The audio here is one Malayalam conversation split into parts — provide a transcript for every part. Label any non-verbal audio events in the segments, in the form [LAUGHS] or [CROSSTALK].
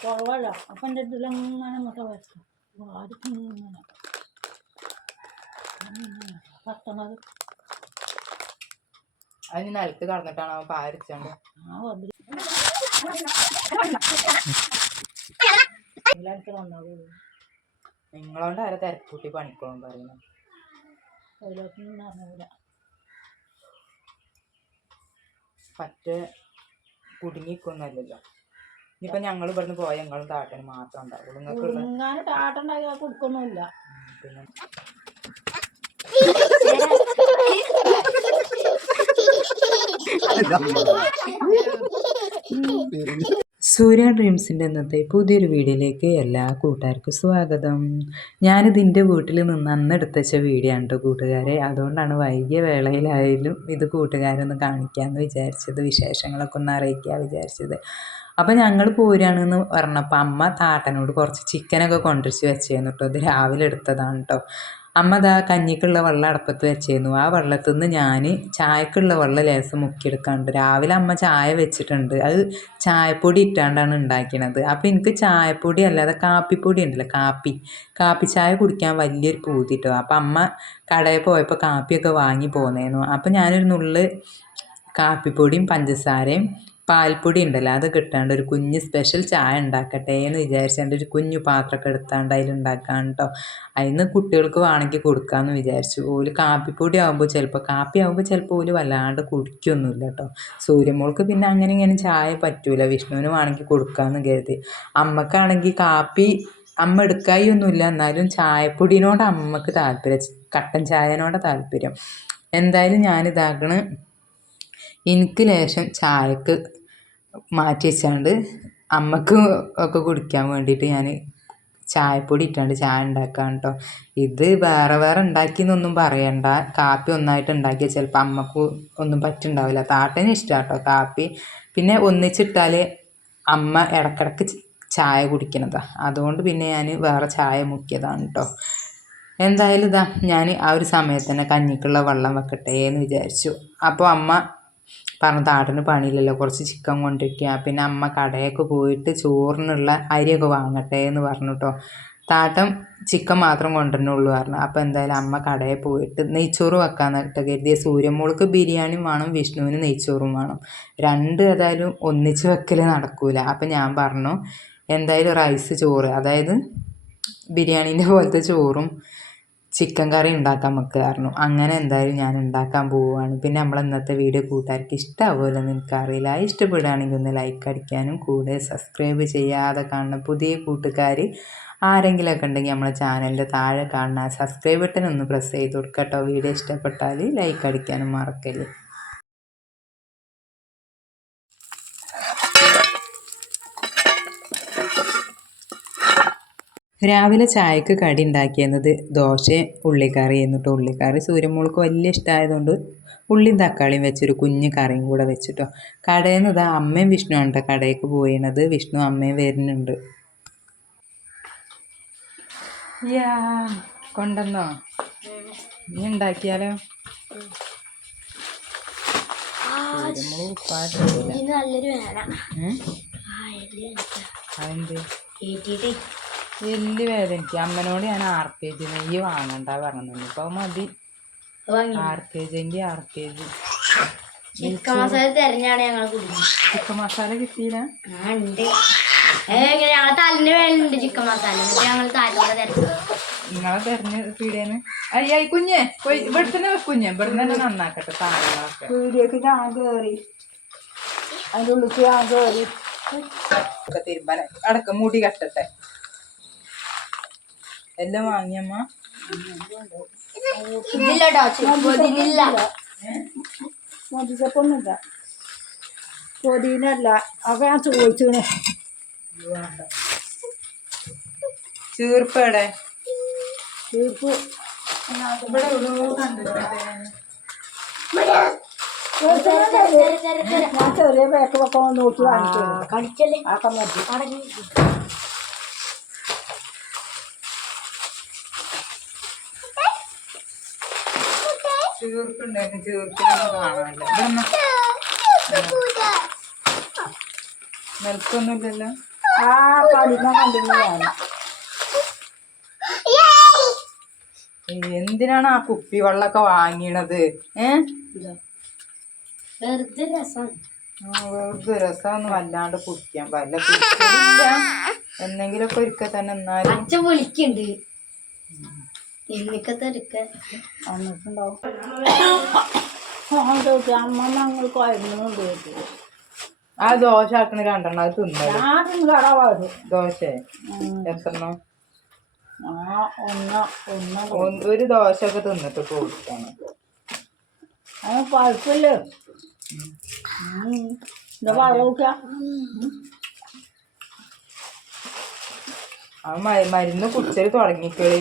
കുറവല്ല. അപ്പം എന്റെ ഇതിലങ്ങനെ മുട്ട വരക്കും ആദ്യം ഇങ്ങനെ. പത്തണത് അതിന് നിലത്ത് കടന്നിട്ടാണ് അവൻ പാരിച്ചാണ്ട് നിങ്ങളോണ്ട് ആരെ തിരക്കൂട്ടി പണിക്കോളും പറയുന്നു? പറ്റ കുടുങ്ങിക്കൊന്നല്ലല്ലോ ഇനിയിപ്പോ ഞങ്ങൾ ഇവിടുന്ന് പോയ ഞങ്ങളും താട്ടന് മാത്രം ഉണ്ടാവുള്ളൂ. കൊടുക്കൊന്നുമില്ല. പിന്നെ സൂര്യ ഡ്രീംസിന്റെ ഇന്നത്തെ പുതിയൊരു വീഡിയോയിലേക്ക് എല്ലാ കൂട്ടുകാർക്കും സ്വാഗതം. ഞാനിത് എന്റെ വീട്ടിൽ നിന്ന് അന്ന് എടുത്തുവെച്ച വീഡിയോ ആണ് കേട്ടോ കൂട്ടുകാരെ. അതുകൊണ്ടാണ് വൈകിയ വേളയിലായാലും ഇത് കൂട്ടുകാരൊന്ന് കാണിക്കാമെന്ന് വിചാരിച്ചത്. വിശേഷങ്ങളൊക്കെ ഒന്ന് അറിയിക്കാൻ വിചാരിച്ചത്. അപ്പോൾ ഞങ്ങൾ പോരുകയാണെന്ന് പറഞ്ഞപ്പോൾ അമ്മ താട്ടനോട് കുറച്ച് ചിക്കനൊക്കെ കൊണ്ടുവച്ച് വെച്ചേന്നു കേട്ടോ ഇത് രാവിലെ എടുത്തതാണ് കേട്ടോ അമ്മ ദാ കഞ്ഞിക്കുള്ള വെള്ളം അടുപ്പത്ത് വെച്ചിരുന്നു ആ വെള്ളത്തിൽ നിന്ന് ഞാൻ ചായക്കുള്ള വെള്ളം ലേസം മുക്കിയെടുക്കാണ്ട് രാവിലെ അമ്മ ചായ വെച്ചിട്ടുണ്ട്. അത് ചായപ്പൊടി ഇട്ടാണ്ടാണ് ഉണ്ടാക്കിയത് അപ്പോൾ എനിക്ക് ചായപ്പൊടി അല്ലാതെ കാപ്പിപ്പൊടി ഉണ്ടല്ലോ കാപ്പി. കാപ്പി ചായ കുടിക്കാൻ വലിയൊരു പൂതി കേട്ടോ അപ്പോൾ അമ്മ കടയിൽ പോയപ്പോൾ കാപ്പിയൊക്കെ വാങ്ങി പോന്നേന്നു. അപ്പോൾ ഞാനൊരു നുള്ള് കാപ്പിപ്പൊടിയും പഞ്ചസാരയും പാൽപ്പൊടി ഉണ്ടല്ലോ അത് കിട്ടാണ്ട് ഒരു കുഞ്ഞ് സ്പെഷ്യൽ ചായ ഉണ്ടാക്കട്ടെ എന്ന് വിചാരിച്ചുകൊണ്ട് ഒരു കുഞ്ഞു പാത്രമൊക്കെ എടുത്താണ്ട് അതിലുണ്ടാക്കാൻ കേട്ടോ അതിന് കുട്ടികൾക്ക് വേണമെങ്കിൽ കൊടുക്കാമെന്ന് വിചാരിച്ചു. ഓൽ കാപ്പിപ്പൊടി ആകുമ്പോൾ ചിലപ്പോൾ കാപ്പി ആകുമ്പോൾ ചിലപ്പോൾ ഓൽ വല്ലാണ്ട് കുടിക്കൊന്നുമില്ല കേട്ടോ സൂര്യമോൾക്ക് പിന്നെ അങ്ങനെ ഇങ്ങനെ ചായ പറ്റൂല വിഷ്ണുവിന് വേണമെങ്കിൽ കൊടുക്കാമെന്ന് കരുതി. അമ്മക്കാണെങ്കിൽ കാപ്പി അമ്മ എടുക്കായൊന്നുമില്ല എന്നാലും ചായപ്പൊടിനോട് അമ്മയ്ക്ക് താല്പര്യം കട്ടൻ ചായനോട് താല്പര്യം. എന്തായാലും ഞാനിതാക്കണ. എനിക്ക് ലേശം ചായക്ക് മാറ്റി വെച്ചാണ്ട് അമ്മയ്ക്ക് ഒക്കെ കുടിക്കാൻ വേണ്ടിയിട്ട് ഞാൻ ചായപ്പൊടി ഇട്ടാണ്ട് ചായ ഉണ്ടാക്കാൻ കേട്ടോ ഇത് വേറെ വേറെ ഉണ്ടാക്കിയെന്നൊന്നും പറയണ്ട. കാപ്പി ഒന്നായിട്ട് ഉണ്ടാക്കിയാൽ ചിലപ്പോൾ അമ്മയ്ക്ക് ഒന്നും പറ്റുണ്ടാവില്ല. താട്ടന് ഇഷ്ടമാണ് കേട്ടോ കാപ്പി. പിന്നെ ഒന്നിച്ചിട്ടാൽ അമ്മ ഇടക്കിടക്ക് ചായ കുടിക്കണതാണ് അതുകൊണ്ട് പിന്നെ ഞാൻ വേറെ ചായ മുക്കിയതാണ് കേട്ടോ എന്തായാലും ഇതാ ഞാൻ ആ ഒരു സമയത്ത് തന്നെ കഞ്ഞിക്കുള്ള വെള്ളം വെക്കട്ടെ എന്ന് വിചാരിച്ചു. അപ്പോൾ അമ്മ പറഞ്ഞു താട്ടന് പണിയില്ലല്ലോ കുറച്ച് ചിക്കൻ കൊണ്ടിരിക്കുക. പിന്നെ അമ്മ കടയൊക്കെ പോയിട്ട് ചോറിനുള്ള അരിയൊക്കെ വാങ്ങട്ടെ എന്ന് പറഞ്ഞു കേട്ടോ താട്ടം ചിക്കൻ മാത്രം കൊണ്ടുവരണുള്ളൂ പറഞ്ഞു. അപ്പോൾ എന്തായാലും അമ്മ കടയിൽ പോയിട്ട് നെയ്ച്ചോറ് വെക്കാന്നിട്ട് കരുതിയ സൂര്യമോൾക്ക് ബിരിയാണിയും വേണം വിഷ്ണുവിന് നെയ്ച്ചോറും വേണം. രണ്ട് ഏതായാലും ഒന്നിച്ച് വെക്കൽ നടക്കൂല. അപ്പം ഞാൻ പറഞ്ഞു എന്തായാലും റൈസ് ചോറ് അതായത് ബിരിയാണീന്റെ പോലത്തെ ചോറും ചിക്കൻ കറി ഉണ്ടാക്കാൻ നമുക്ക് പറഞ്ഞു. അങ്ങനെ എന്തായാലും ഞാൻ ഉണ്ടാക്കാൻ പോവുകയാണ്. പിന്നെ നമ്മൾ ഇന്നത്തെ വീഡിയോ കൂട്ടുകാർക്ക് ഇഷ്ടമാവുമല്ലോ എന്ന് എനിക്കറിയില്ല ഇഷ്ടപ്പെടുകയാണെങ്കിൽ ഒന്ന് ലൈക്ക് അടിക്കാനും കൂടെ സബ്സ്ക്രൈബ് ചെയ്യാതെ കാണുന്ന പുതിയ കൂട്ടുകാർ ആരെങ്കിലുമൊക്കെ ഉണ്ടെങ്കിൽ നമ്മളെ ചാനലിന്റെ താഴെ കാണുന്ന സബ്സ്ക്രൈബ് ബട്ടൺ ഒന്ന് പ്രസ് ചെയ്ത് കൊടുക്കട്ടോ വീഡിയോ ഇഷ്ടപ്പെട്ടാൽ ലൈക്ക് അടിക്കാനും മറക്കല്ലേ. രാവിലെ ചായക്ക് കടി ഉണ്ടാക്കിയെന്നത് ദോശയും ഉള്ളിക്കറി എന്നിട്ട് ഉള്ളിക്കറി. സൂര്യമോൾക്ക് വലിയ ഇഷ്ടമായതുകൊണ്ട് ഉള്ളിയും തക്കാളിയും വെച്ചൊരു കുഞ്ഞ് കറിയും കൂടെ വെച്ചിട്ടോ. കടയിൽ നിന്ന് ഇതാ അമ്മയും വിഷ്ണു ഉണ്ട് കടയിലേക്ക് പോയിണത്. വിഷ്ണു അമ്മയും വരുന്നുണ്ട്. യാ കൊണ്ടെന്നോ നീ ഉണ്ടാക്കിയാലോ? നല്ലൊരു അതെന്ത്? കേട്ടിട്ട് വലിയ വേദന. എനിക്ക് അമ്മനോട് ഞാൻ ആർ കെ ജി നെയ്യ് വാങ്ങണ്ട പറഞ്ഞു ഇപ്പൊ മതി. ആർ കെ ജി എങ്കിൽ R K G chicken masala തെരഞ്ഞാണ് ഞങ്ങൾ ചിക്കൻ മസാല കിട്ടിയില്ല ഞങ്ങളെ തലിന്റെ ചിക്കൻ മസാല. ഞങ്ങൾ നിങ്ങളെ തെരഞ്ഞ് അയ്യായി കുഞ്ഞെ. പോയി ഇവിടെ തന്നെ വെക്കുഞ്ഞെ ഇവിടെ തന്നെ നന്നാക്കട്ടെ സാധനങ്ങളൊക്കെ. ഞാൻ കേറി. അതിന്റെ ഉള്ളിൽ ഞാൻ കേറി. ഒക്കെ തിരുമ്പാൻ. അടക്കം മൂടി കട്ടട്ടെ. എല്ലാം വാങ്ങിയമ്മ. ഇതില്ല കേട്ടോ ഇതില്ല മതിച്ചപ്പൊന്നുമില്ല പൊതിനല്ല അപ്പൊ ഞാൻ ചോദിച്ചേ ചീർപ്പടെ ഞാൻ ചെറിയ പേക്ക് വെക്കാൻ നോക്കി വാങ്ങിച്ചു കളിച്ചല്ലേ? ആക്കാൻ മതി കാണാനില്ല നിൽക്കൊന്നുമില്ലല്ലോ ആ എന്തിനാണ് ആ കുപ്പി വെള്ളൊക്കെ വാങ്ങിണത് വെറുതെ രസം. വെറുതെ രസമൊന്നും വല്ലാണ്ട് കുടിക്കാൻ വല്ല കുടിക്കില്ല എന്നെങ്കിലൊക്കെ ഒരിക്കൽ തന്നെ എന്നാലും വിളിക്കണ്ട് എടുക്കാൻ വന്നിട്ടുണ്ടാവും. അമ്മ ആ ദോശ ആക്കണ രണ്ടെണ്ണം അത് തിന്നു ഞാൻ ദോശ? എത്രണ്ണം? ഒന്ന് ഒന്ന് ഒന്ന് ഒരു ദോശ ഒക്കെ തിന്നിട്ട് കൊടുക്കാണ്. അത് എന്താ ആ മരുന്ന് കുടിച്ചത് തുടങ്ങിക്കളി.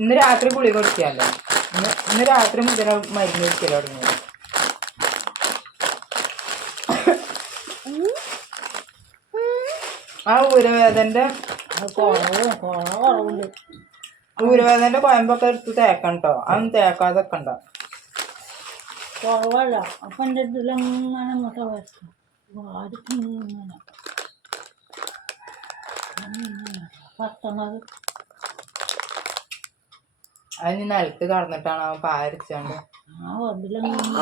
ഇന്ന് രാത്രി ഗുളിക കുടിക്കാല്ലോ? ഇന്ന് ഇന്ന് രാത്രി മുതൽ മരുന്ന് കുടിക്കൽ തുടങ്ങി ആ ഊരവേദന്റെ ഊരവേദന്റെ കോയമ്പൊക്കെ എടുത്ത് തേക്കണം അന്ന് തേക്കാതെ തേക്കാതൊക്കെ ഉണ്ടോ പത്തണത് അതിന് നിലത്ത് കടന്നിട്ടാണ് അവൻ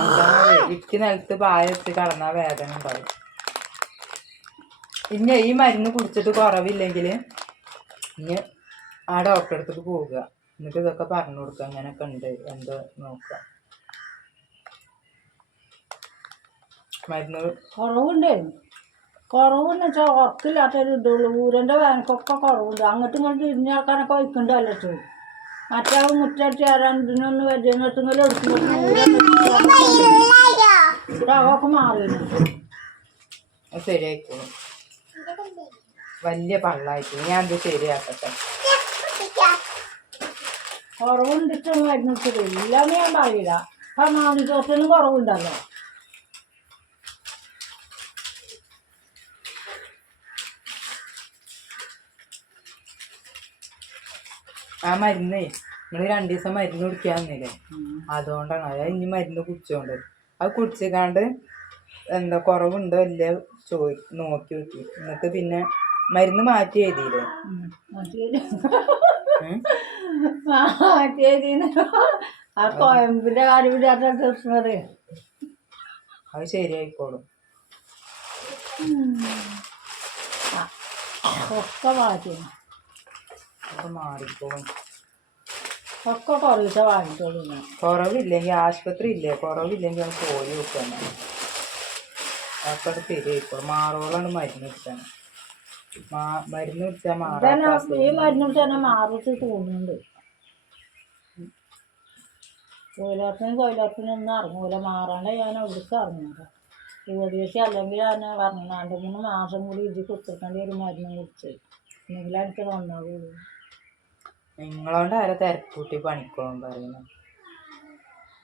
അതാണ് ഇക്ക് നിലത്ത് പാരച്ച് കടന്നാ വേദന ഉണ്ടാവും. ഇനി ഈ മരുന്ന് കുടിച്ചിട്ട് കുറവില്ലെങ്കിൽ ഇനി ആ ഡോക്ടറെ അടുത്തേക്ക് പോവുക. എന്നിട്ട് ഇതൊക്കെ പറഞ്ഞു കൊടുക്കുക. അങ്ങനെയൊക്കെ ഉണ്ട്. എന്തോ നോക്കുക. മരുന്ന് കുറവുണ്ടായിരുന്നു കുറവെന്ന് വെച്ചാൽ ഉറക്കില്ലാത്തൊരു ഇതുള്ളൂ. ഊരന്റെ വേനക്കൊക്കെ കുറവുണ്ട്. അങ്ങോട്ടും ഇങ്ങോട്ടും തിരിഞ്ഞാക്കാനൊക്കെ വയ്ക്കണ്ടല്ലോ ചെയ്യും മറ്റേ മുറ്റടിച്ച് എടുക്കുമ്പോൾ മാറിയിരുന്നു അത് ശരിയായിക്കോളും. വലിയ പള്ളായിട്ട് ഞാൻ ഇത് ശരിയാക്കട്ടെ. കുറവുണ്ടിട്ടൊന്നും മരുന്ന് എല്ലാം ഇല്ലാന്ന് ഞാൻ പറയില്ല. അപ്പം ദിവസത്തിനും കുറവുണ്ടല്ലോ. ആ മരുന്നേ നിങ്ങൾ രണ്ടു ദിവസം മരുന്ന് കുടിക്കാന്നില്ലേ അതുകൊണ്ടാണ്. അത് ഇനി മരുന്ന് കുടിച്ചോണ്ട്. അത് കുടിച്ചിക്കാണ്ട് എന്താ കുറവുണ്ടോ ഇല്ല ചോദി നോക്കി നോക്കി എന്നിട്ട് പിന്നെ മരുന്ന് മാറ്റി എഴുതിയില്ലേ? ആ കോയമ്പിന്റെ കാര്യം തീർച്ചത് അത്. ശരിയായിക്കോളും. ഒക്കെ മാറ്റി. മാറിക്കോളും. ഒക്കെ കുറേശ്ശെ വാങ്ങിക്കോളൂ ഞാൻ. കുറവില്ലെങ്കിൽ ആശുപത്രി ഇല്ലേ? കുറവില്ലെങ്കിൽ അത് പോയി വെക്കണം അതൊക്കെ ശരിയായിക്കോളും മാറോളാണ് മരുന്ന് മാ മരുന്ന് കുടിച്ചാൽ മാറാത്ത ഈ മരുന്ന് തന്നെ മാറിട്ട് തോന്നുന്നുണ്ട്. കൊയിലാത്തിനും കൊയിലാത്തിനും ഒന്നും ഇറങ്ങൂല മാറാണ്ട് ഞാൻ അവിടേക്ക് ഇറങ്ങൂല ഉപദേശം അല്ലെങ്കിൽ ഞാൻ പറഞ്ഞു രണ്ട് മൂന്ന് മാസം കൂടി ഇത് കുത്തിക്കേണ്ടി ഒരു മരുന്ന് കുടിച്ച്. എന്നെങ്കിലും എനിക്ക് നന്നാവുള്ളൂ. നിങ്ങളോണ്ട് ആരെ തിരക്കൂട്ടി പണിക്കോളും പറയുന്നു.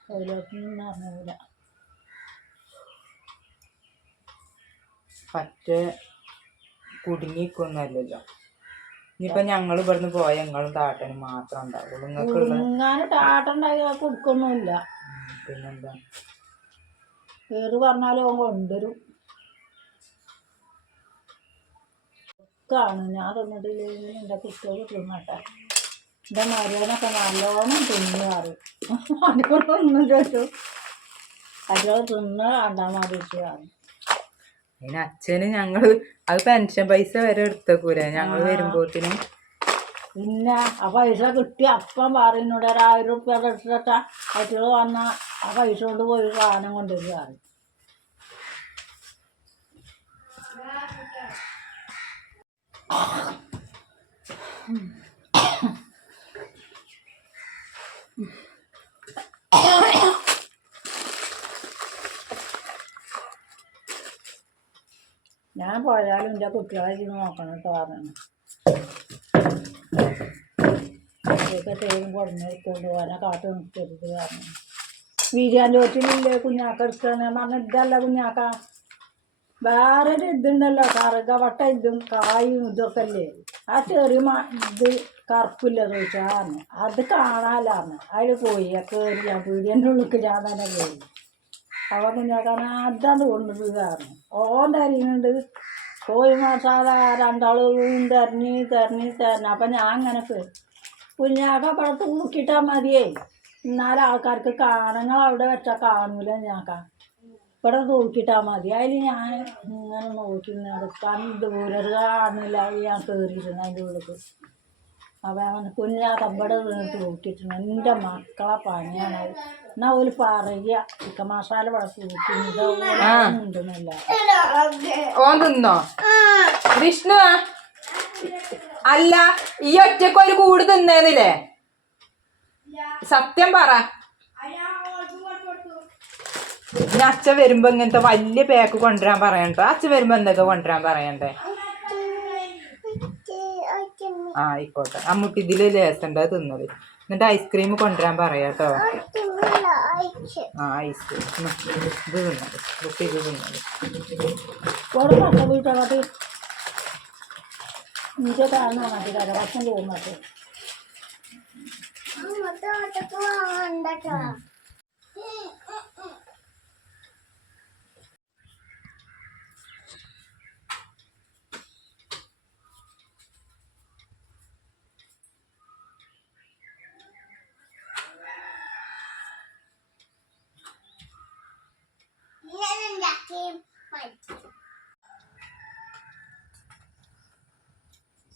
ഇറങ്ങൂല പറ്റേ കുടുങ്ങിക്കൊന്നല്ലല്ലോ ഇനിയിപ്പൊ ഞങ്ങൾ ഇവിടുന്ന് പോയ ഞങ്ങളും താട്ടനും മാത്രം ഉണ്ടാവുള്ളൂ. നിങ്ങൾക്കുള്ള ഞാൻ ടാട്ടുണ്ടായി കൊടുക്കൊന്നുമില്ല. പിന്നെന്താ? പേര് പറഞ്ഞാലും അവൻ കൊണ്ടുവരും. ആണ് ഞാൻ തിന്നിട്ടില്ലെങ്കിൽ എന്റെ കുട്ടികൾ തിന്നട്ടെ എന്റെ മരുവനൊക്കെ നല്ലോണം തിന്നു മാറി അതുകൊണ്ടൊന്നും ചോദിച്ചു. അതുപോലെ തിന്ന് കണ്ടാൽ മതി മാറി അതിന് അച്ഛന് ഞങ്ങൾ അത് പെൻഷൻ പൈസ വരെ എടുത്തക്കൂല? ഞങ്ങൾ വരുമ്പോത്തിന്. പിന്നെ ആ പൈസ കിട്ടി. അപ്പം പറയുന്നോട് ഒരു ആയിരം റുപ്യ എടുത്തിട്ടാ കുട്ടികൾ വന്നാൽ ആ പൈസ കൊണ്ട് പോയി സാധനം കൊണ്ടുവരികയാണ് ഞാൻ പോയാലും എന്റെ കുട്ടികളെ ഇത് നോക്കണം കേട്ടോ പറഞ്ഞു. ഇതൊക്കെ തേരും കൊടുന്നെടുക്കൊണ്ട് പോകാനെ കാത്തു നിൽക്കരുത് പറഞ്ഞു. ബിരിയാണി ചോറ്റിലില്ലേ കുഞ്ഞാക്ക എടുക്കണം പറഞ്ഞു ഇതല്ല കുഞ്ഞാക്ക. വേറെ ഒരു ഇതുണ്ടല്ലോ കറുകവട്ട ഇതും കായും ഇതൊക്കെ അല്ലേ ആ ചെറിയ ഇത് കറുപ്പില്ല ചോദിച്ചാന്ന് അത് കാണാലാന്ന്. അതിൽ പോയി. കയറി പീടി പീടിയന്റെ ഉള്ളിൽ ഞാൻ തന്നെ പോയി. ഞാൻ കുഞ്ഞാക്കാണ് അതാണ് കാരണം ഓന്റെ അരിയുന്നുണ്ട്. കോഴി മസാല രണ്ടാളും തെരഞ്ഞ് തെരഞ്ഞ്. തരണം അപ്പം ഞാൻ അങ്ങനെ കുഞ്ഞാക്ക പഴത്ത് തൂക്കിയിട്ടാൽ മതിയേ. എന്നാലും ആൾക്കാർക്ക് കാണങ്ങൾ അവിടെ വെച്ചാൽ കാണൂല ഞാക്ക ഇവിടെ നോക്കിയിട്ടാൽ മതി. അതിൽ ഞാൻ ഇങ്ങനെ നോക്കി നടക്കാൻ ദൂരം കാണില്ല. ഞാൻ കയറിയിരുന്നു അതിന്റെ ഉള്ളിൽ അപ്പം കുഞ്ഞാ ഇവിടെ നിന്നിട്ട് കൂട്ടിയിട്ടുണ്ട്. എന്റെ മക്കളെ പണിയാണ്. എന്നാ ഒരു പറയുക. ചിക്കൻ മസാല ഇവിടെ തൂക്കിയിട്ടുണ്ട് ഉണ്ടെന്നില്ല ഓൻ തിന്നോ? വിഷ്ണു? അല്ല ഈ ഒറ്റയ്ക്ക് ഒരു കൂട് തിന്നേന്നില്ലേ? സത്യം പറ. പിന്നെ അച്ഛൻ വരുമ്പോ ഇങ്ങനത്തെ വലിയ പേക്ക് കൊണ്ടുവരാൻ പറയണ്ടോ? അച്ഛൻ വരുമ്പോ എന്തൊക്കെ കൊണ്ടുവരാൻ പറയണ്ടേ? ആയിക്കോട്ടെ. അമ്മൂട്ടി ഇതിൽ ലേസുണ്ട് അത് തിന്നത്. എന്നിട്ട് ഐസ്ക്രീം കൊണ്ടുവരാൻ പറയാട്ടോ ആ ഐസ് ഇത് തിന്നത്. കുട്ടി ഇത് തിന്നത്. ഒരു പച്ച വീട്ടോട്ട് എനിക്ക് കാണാൻ മതി കരവശം പോകുന്നത്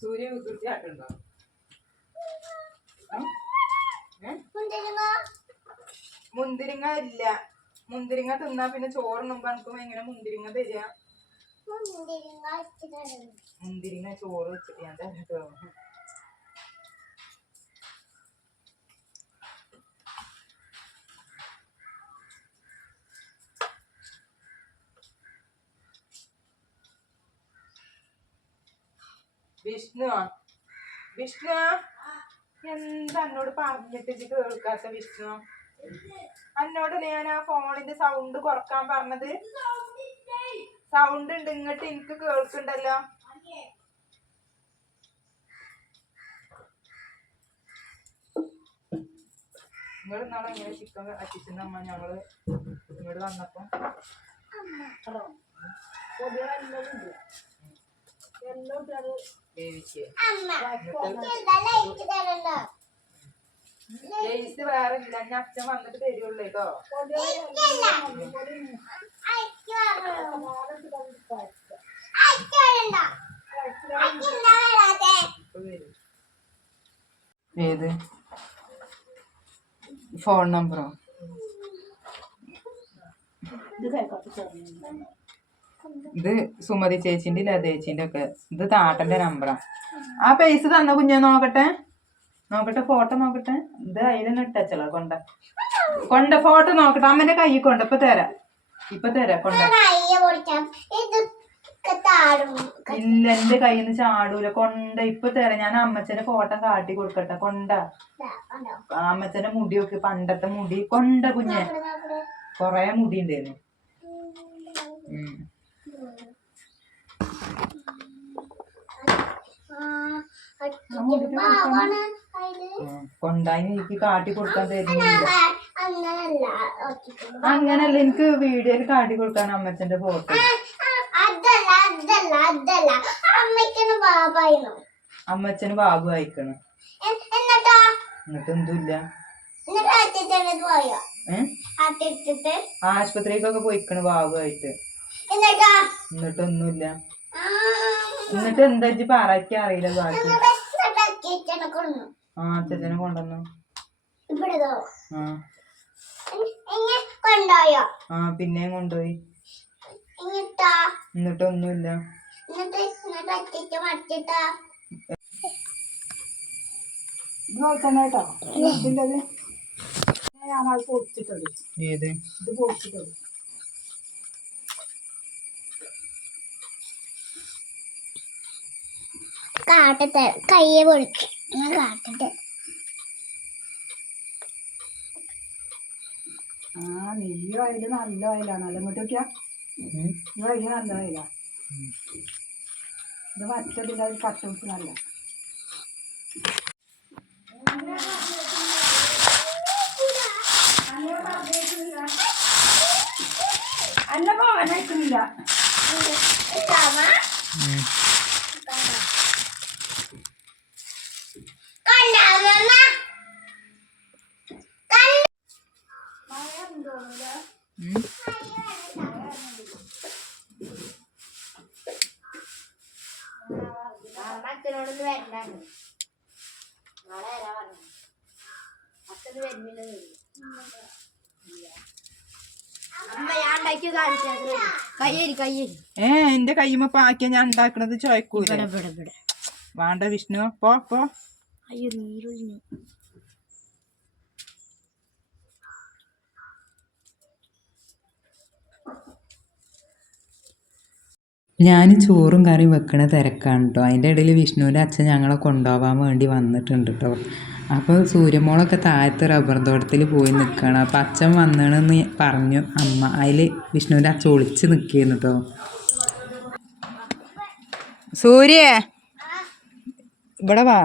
സൂര്യ വികൃതി ആട്ടുണ്ടോ മുന്തിരിങ്ങ. ഇല്ല. മുന്തിരിങ്ങ തിന്നാ പിന്നെ ചോറുണ്ണുമ്പോ എനിക്ക് എങ്ങനെ മുന്തിരിങ്ങ തരിക? മുന്തിരിങ്ങ ചോറ് വെച്ചിട്ട് ഞാൻ തരാം വിഷ്ണു വിഷ്ണു എന്താ എന്നോട് പറഞ്ഞിട്ട് കേൾക്കാത്ത വിഷ്ണു? എന്നോട് ഞാൻ ആ ഫോണിന്റെ സൗണ്ട് കുറയ്ക്കാൻ പറഞ്ഞത് സൗണ്ട് ഉണ്ട് ഇങ്ങോട്ട് എനിക്ക് കേൾക്കുന്നുണ്ടല്ലോ നിങ്ങൾ ഇന്നാളെ ഇങ്ങനെ ചിക്കൻ അച്ചിച്ചിന്റെ അമ്മ ഞങ്ങൾ ഇങ്ങോട്ട് വന്നപ്പോ? എല്ലാം വേവിച്ച്. ലേസ് വേറെ ഇല്ല. ഞാൻ അച്ഛൻ വന്നിട്ട് തരുള്ളൂ കേട്ടോ. ഏത്? ഫോൺ നമ്പറോ? ഇത് കേൾക്കാം. ഇത് സുമതി ചേച്ചിന്റെ ലത ചേച്ചിന്റെ ഒക്കെ. ഇത് താട്ടന്റെ നമ്പറാ ആ പൈസ തന്ന കുഞ്ഞെ നോക്കട്ടെ. നോക്കട്ടെ ഫോട്ടോ നോക്കട്ടെ. ഇത് അതിലെന്നെ ഇട്ടച്ചള കൊണ്ട. കൊണ്ട ഫോട്ടോ നോക്കട്ടെ. അമ്മന്റെ കൈ കൊണ്ട ഇപ്പൊ തരാം. ഇപ്പൊ തരാം കൊണ്ട. ഇല്ല എന്റെ കയ്യിൽ നിന്ന് ചാടൂല. കൊണ്ട ഇപ്പൊ തരാം. ഞാൻ അമ്മച്ചന്റെ ഫോട്ടോ കാട്ടി കൊടുക്കട്ടെ. കൊണ്ട. അമ്മച്ചന്റെ മുടിയൊക്കെ പണ്ടത്തെ മുടി. കൊണ്ട കുഞ്ഞെ. കൊറേ മുടി ഉണ്ടായിരുന്നു ഉം. കൊണ്ടായി എനിക്ക് കാട്ടി കൊടുക്കാൻ തരുന്നില്ല. അങ്ങനല്ല എനിക്ക് വീഡിയോയിൽ കാട്ടി കൊടുക്കാൻ അമ്മച്ചന്റെ ഫോട്ടോ അമ്മച്ചന് ബാബു അയക്കണം. എന്നിട്ടോ എന്തുമില്ല ആശുപത്രിക്കൊക്കെ പോയിക്കണ് ബാബു ആയിട്ട് എന്നിട്ടോ? എന്നിട്ടൊന്നുമില്ല. എന്നിട്ട് എന്താ ഇജ്ജ് പറയ്ക്ക് അറിയില്ല ബാക്കി? ആ അച്ഛനെ കൊണ്ടുവന്നു. ആ. കൊണ്ടുപോയോ? പിന്നെയും കൊണ്ടുപോയി. എന്നിട്ടോ എന്നിട്ടൊന്നുമില്ല ഏത്? ഇത് അച്ഛൻ മറിച്ചിട്ടാ ഇത് നോക്കണം കേട്ടോ ഇതിന്റെത് ഞാൻ അത് പൊടിച്ചിട്ടുണ്ട് ഏത് ഇത് പൊടിച്ചിട്ടുണ്ട് കാട്ടത്തെ കയ്യെ പൊളിച്ചു ഞാൻ കാട്ടട്ടെ. ആ നീ വയൽ നല്ല വയലാണ് അല്ല ഇങ്ങോട്ട് നോക്കിയാ. ഈ വയൽ നല്ല വയലാ ഇത് മറ്റതിന്റെ ഒരു കട്ടൻസ് നല്ല. അല്ല പോകാനായിട്ടില്ല ഉം. ഉം. അച്ഛനോടൊന്ന് വരണ്ടായിരുന്നു നാളെ വരാ പറഞ്ഞു വരുന്നില്ല ഏ എന്റെ കയ്യുമ്മ പാക്കിയ ഞാൻ ഉണ്ടാക്കണത് ചോയ്ക്കൂല? വേണ്ട വിഷ്ണു പോ പോ. അയ്യോ നീരൊഴിഞ്ഞു ഞാൻ ചോറും കറിയും വെക്കണ തിരക്കാണ് കേട്ടോ അതിന്റെ ഇടയിൽ വിഷ്ണുവിന്റെ അച്ഛൻ ഞങ്ങളെ കൊണ്ടുപോകാൻ വേണ്ടി വന്നിട്ടുണ്ട് കേട്ടോ അപ്പോൾ സൂര്യമോളൊക്കെ താഴത്തെ റബ്ബർ തോട്ടത്തിൽ പോയി നിൽക്കണം അപ്പോൾ അച്ഛൻ വന്നണെന്ന് പറഞ്ഞു. അമ്മ അതിൽ വിഷ്ണുവിന്റെ അച്ഛൻ ഒളിച്ച് നിൽക്കുന്നു കേട്ടോ സൂര്യ ഇവിടെ വാ.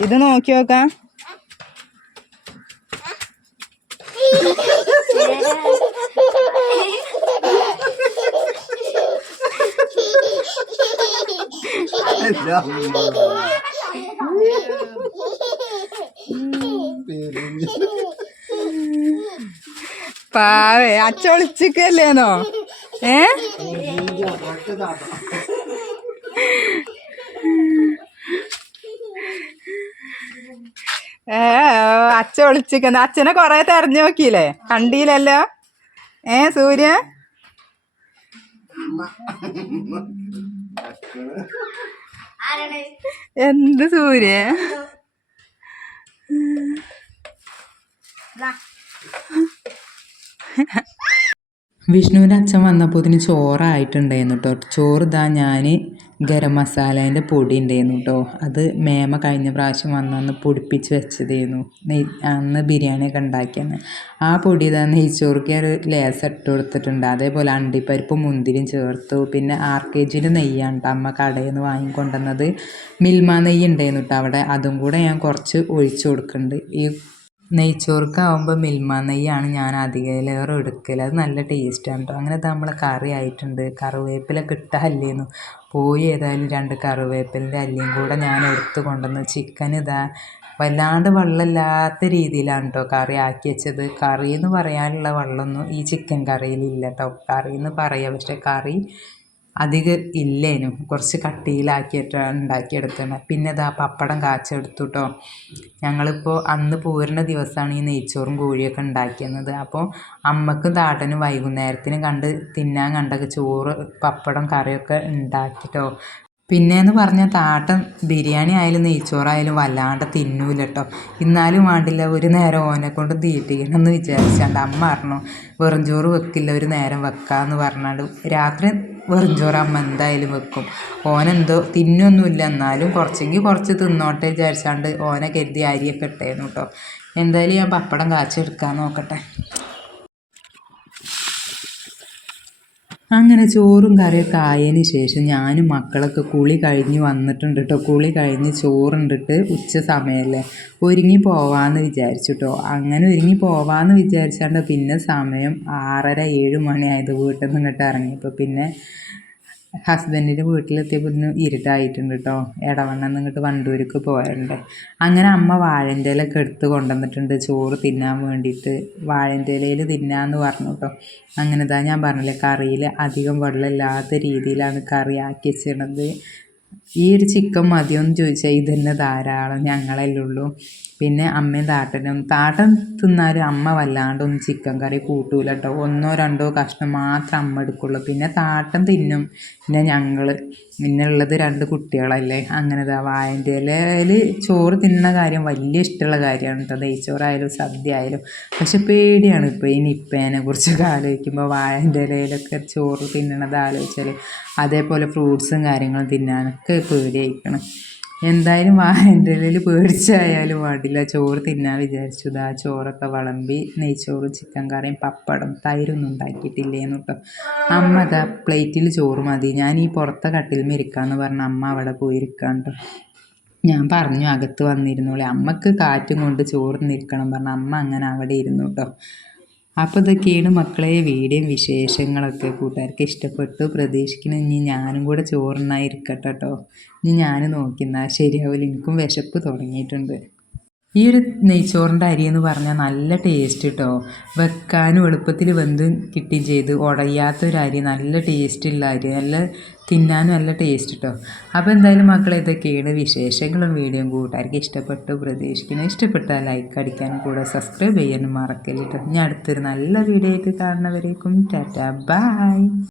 ഇത് നോക്കി നോക്കാം. [LAUGHS] പാവേ അച്ഛ ഒളിച്ചിക്കല്ലേന്നോ ഏ? ഏ അച്ഛ ഒളിച്ചിക്കുന്ന അച്ഛനെ കൊറേ തെരഞ്ഞു നോക്കിയില്ലേ? കണ്ടില്ലല്ലോ ഏ സൂര്യ? എന്ത് സൂര്യ? വിഷ്ണുവിന്റെ അച്ഛൻ വന്നപ്പോൾ ഇതിന് ചോറായിട്ടുണ്ടായിരുന്നു കേട്ടോ ചോറ് ഇതാ ഞാൻ ഗരം മസാലേന്റെ പൊടി ഉണ്ടായിരുന്നു കേട്ടോ അത് മേമ കഴിഞ്ഞ പ്രാവശ്യം വന്നന്ന് പൊടിപ്പിച്ച് വെച്ചതായിരുന്നു. നെയ് അന്ന് ബിരിയാണിയൊക്കെ ഉണ്ടാക്കിയെന്ന്. ആ പൊടി ഇതാ നെയ്ച്ചോർക്ക് ഒരു ലേസ് ഇട്ട് കൊടുത്തിട്ടുണ്ട്. അതേപോലെ അണ്ടിപ്പരിപ്പ് മുന്തിരിയും ചേർത്തു. പിന്നെ ആർ കെ ജിന്റെ നെയ്യാണ് കേട്ടോ അമ്മ കടയിൽ നിന്ന് വാങ്ങിക്കൊണ്ടുവന്നത്. മിൽമ നെയ്യ് ഉണ്ടായിരുന്നു കേട്ടോ അവിടെ. അതും കൂടെ ഞാൻ കുറച്ച് ഒഴിച്ചു കൊടുക്കുന്നുണ്ട്. ഈ നെയ്ച്ചോർക്കാവുമ്പോൾ മിൽമ നെയ്യാണ് ഞാൻ അധികയിലേറെ എടുക്കൽ അത് നല്ല ടേസ്റ്റാണ് കേട്ടോ അങ്ങനെ നമ്മൾ കറി ആയിട്ടുണ്ട്. കറിവേപ്പില ഇട്ട അല്ലേന്നു പോയി ഏതായാലും രണ്ട് കറിവേപ്പിലിന്റെ അല്ലിയും കൂടെ ഞാൻ എടുത്ത് കൊണ്ടുവന്ന്. ചിക്കൻ ഇതാ വല്ലാണ്ട് വെള്ളമില്ലാത്ത രീതിയിലാണ് കേട്ടോ കറി ആക്കി വെച്ചത്. കറി എന്ന് പറയാനുള്ള വെള്ളമൊന്നും ഈ ചിക്കൻ കറിയിലില്ല കേട്ടോ കറി എന്ന് പറയാം. പക്ഷേ കറി അധികം ഇല്ലേനു. കുറച്ച് കട്ടിയിലാക്കിയിട്ടാണ് ഉണ്ടാക്കിയെടുത്തത് പിന്നെ ഇതാ പപ്പടം കാച്ചെടുത്തു കേട്ടോ ഞങ്ങളിപ്പോൾ അന്ന് പോരുന്ന ദിവസമാണ് ഈ നെയ്ച്ചോറും കോഴിയൊക്കെ ഉണ്ടാക്കിയത് അപ്പോൾ അമ്മക്കും താട്ടനും വൈകുന്നേരത്തിന് കണ്ട് തിന്നാൻ കണ്ടൊക്കെ ചോറ് പപ്പടം കറിയൊക്കെ ഉണ്ടാക്കിട്ടോ. പിന്നെയെന്ന് പറഞ്ഞാൽ താട്ടൻ ബിരിയാണി ആയാലും നെയ്ച്ചോറായാലും വല്ലാണ്ട് തിന്നൂല കേട്ടോ എന്നാലും വേണ്ടില്ല ഒരു നേരം ഓനെ കൊണ്ട് തീറ്റിക്കണം എന്ന് വിചാരിച്ചാണ്ട് അമ്മ പറഞ്ഞു വെറും ചോറ് വെക്കില്ല ഒരു നേരം വെക്കാമെന്ന് പറഞ്ഞാണ്ട്. രാത്രി വെറും ചോറ് അമ്മ എന്തായാലും വെക്കും. ഓനെന്തോ തിന്നൊന്നുമില്ല. എന്നാലും കുറച്ചെങ്കിൽ കുറച്ച് തിന്നോട്ടെ വിചാരിച്ചാണ്ട് ഓനെ കരുതി അരിയൊക്കെ ഇട്ടേന്നു കേട്ടോ എന്തായാലും ഞാൻ പപ്പടം കാച്ചെടുക്കാൻ നോക്കട്ടെ. അങ്ങനെ ചോറും കറിയൊക്കെ ആയതിന് ശേഷം ഞാനും മക്കളൊക്കെ കുളി കഴിഞ്ഞ് വന്നിട്ടുണ്ട് കേട്ടോ കുളി കഴിഞ്ഞ് ചോറുണ്ടിട്ട് ഉച്ച സമയമല്ലേ ഒരുങ്ങി പോവാന്ന് വിചാരിച്ചു കേട്ടോ അങ്ങനെ ഒരുങ്ങി പോവാന്ന് വിചാരിച്ചാണ്ട് പിന്നെ സമയം ആറര ഏഴ് മണിയായത് വീട്ടിൽ നിന്ന് ഇങ്ങോട്ട് ഇറങ്ങിയപ്പോൾ പിന്നെ ഹസ്ബൻഡിന്റെ വീട്ടിലെത്തിയപ്പോൾ ഇന്ന് ഇരുട്ടായിട്ടുണ്ട് കേട്ടോ ഇടവണ്ണം ഇങ്ങോട്ട് വണ്ടൂർക്ക് പോയിട്ടുണ്ട് അങ്ങനെ അമ്മ വാഴന്റെ ഇലയൊക്കെ എടുത്ത് കൊണ്ടുവന്നിട്ടുണ്ട്. ചോറ് തിന്നാൻ വേണ്ടിയിട്ട് വാഴന്റെ ഇലയിൽ തിന്നാന്ന് പറഞ്ഞു കേട്ടോ അങ്ങനെ തന്നെ ഞാൻ പറഞ്ഞില്ലേ കറിയിൽ അധികം വെള്ളമില്ലാത്ത രീതിയിലാണ് കറി ആക്കി വെച്ചിരുന്നത്. ഈ ഒരു ചിക്കൻ മതിയോന്ന് ചോദിച്ചാൽ ഇത് തന്നെ ധാരാളം ഞങ്ങളല്ലേ പിന്നെ അമ്മയും താട്ടനും താട്ടൻ തിന്നാലും അമ്മ വല്ലാണ്ടൊന്നും ചിക്കൻ കറി കൂട്ടൂല കേട്ടോ ഒന്നോ രണ്ടോ കഷ്ണം മാത്രം അമ്മ എടുക്കുള്ളൂ. പിന്നെ താട്ടൻ തിന്നും. പിന്നെ ഞങ്ങൾ പിന്നെ ഉള്ളത് രണ്ട് കുട്ടികളല്ലേ. അങ്ങനെ ഇതാ വായന്റെ ഇലയിൽ ചോറ് തിന്നുന്ന കാര്യം വലിയ ഇഷ്ടമുള്ള കാര്യമാണ് കേട്ടോ നെയ്ച്ചോറായാലും സദ്യ ആയാലും പക്ഷെ പേടിയാണ് ഇപ്പോൾ ഈ നിപ്പേനെ കുറിച്ചൊക്കെ ആലോചിക്കുമ്പോൾ വായന്റെ ഇലയിലൊക്കെ ചോറ് തിന്നണത് ആലോചിച്ചാൽ അതേപോലെ ഫ്രൂട്ട്സും കാര്യങ്ങളും തിന്നാനൊക്കെ പേടിയായിക്കണം. എന്തായാലും എന്റെ ഉള്ളിൽ പേടിച്ചായാലും പാടില്ല ചോറ് തിന്നാൻ വിചാരിച്ചു. ഇതാ ചോറൊക്കെ വിളമ്പി നെയ്ച്ചോറ് ചിക്കൻ കറിയും പപ്പടം തൈരൊന്നും ഉണ്ടാക്കിയിട്ടില്ലേന്ന് കേട്ടോ അമ്മ അതാ പ്ലേറ്റിൽ ചോറ് മതി. ഞാൻ ഈ പുറത്തെ കട്ടിൽ ഇരിക്കാമെന്ന് പറഞ്ഞ അമ്മ അവിടെ പോയിരിക്കാണ്ട് ഞാൻ പറഞ്ഞു അകത്ത് വന്നിരുന്നോളെ. അമ്മയ്ക്ക് കാറ്റും കൊണ്ട് ചോറ് നിൽക്കണം പറഞ്ഞ അമ്മ അങ്ങനെ അവിടെ ഇരുന്നു കേട്ടോ. അപ്പോൾ ഇതൊക്കെയാണ് മക്കളെ വീഡിയോ വിശേഷങ്ങളൊക്കെ കൂട്ടുകാർക്ക് ഇഷ്ടപ്പെട്ടു. പ്രതീക്ഷിക്കുന്നു ഇനി ഞാനും കൂടെ ചോറുണ്ണായിരിക്കട്ടെ കേട്ടോ ഇനി ഞാൻ നോക്കിന്നാ ശരിയാവില്ല എനിക്കും വിശപ്പ് തുടങ്ങിയിട്ടുണ്ട്. ഈ ഒരു നെയ്ച്ചോറിന്റെ അരി എന്ന് പറഞ്ഞാൽ നല്ല ടേസ്റ്റ് കേട്ടോ വെക്കാനും എളുപ്പത്തിൽ വെന്ത് കിട്ടുകയും ചെയ്ത്. ഉടയാത്തൊരു അരി നല്ല ടേസ്റ്റുള്ള അരി നല്ല തിന്നാനും നല്ല ടേസ്റ്റ് കേട്ടോ അപ്പോൾ എന്തായാലും മക്കളെ ഇതൊക്കെയാണ് വിശേഷങ്ങളും വീഡിയോയും കൂട്ടുകാർക്ക് ഇഷ്ടപ്പെട്ടു പ്രതീക്ഷിക്കുന്നു. ഇഷ്ടപ്പെട്ടാൽ ലൈക്ക് അടിക്കാനും കൂടെ സബ്സ്ക്രൈബ് ചെയ്യാനും മറക്കല്ലേ കേട്ടോ ഞാൻ അടുത്തൊരു നല്ല വീഡിയോ ആയിട്ട് കാണുന്നവരേക്കും ടാറ്റാ. ബൈ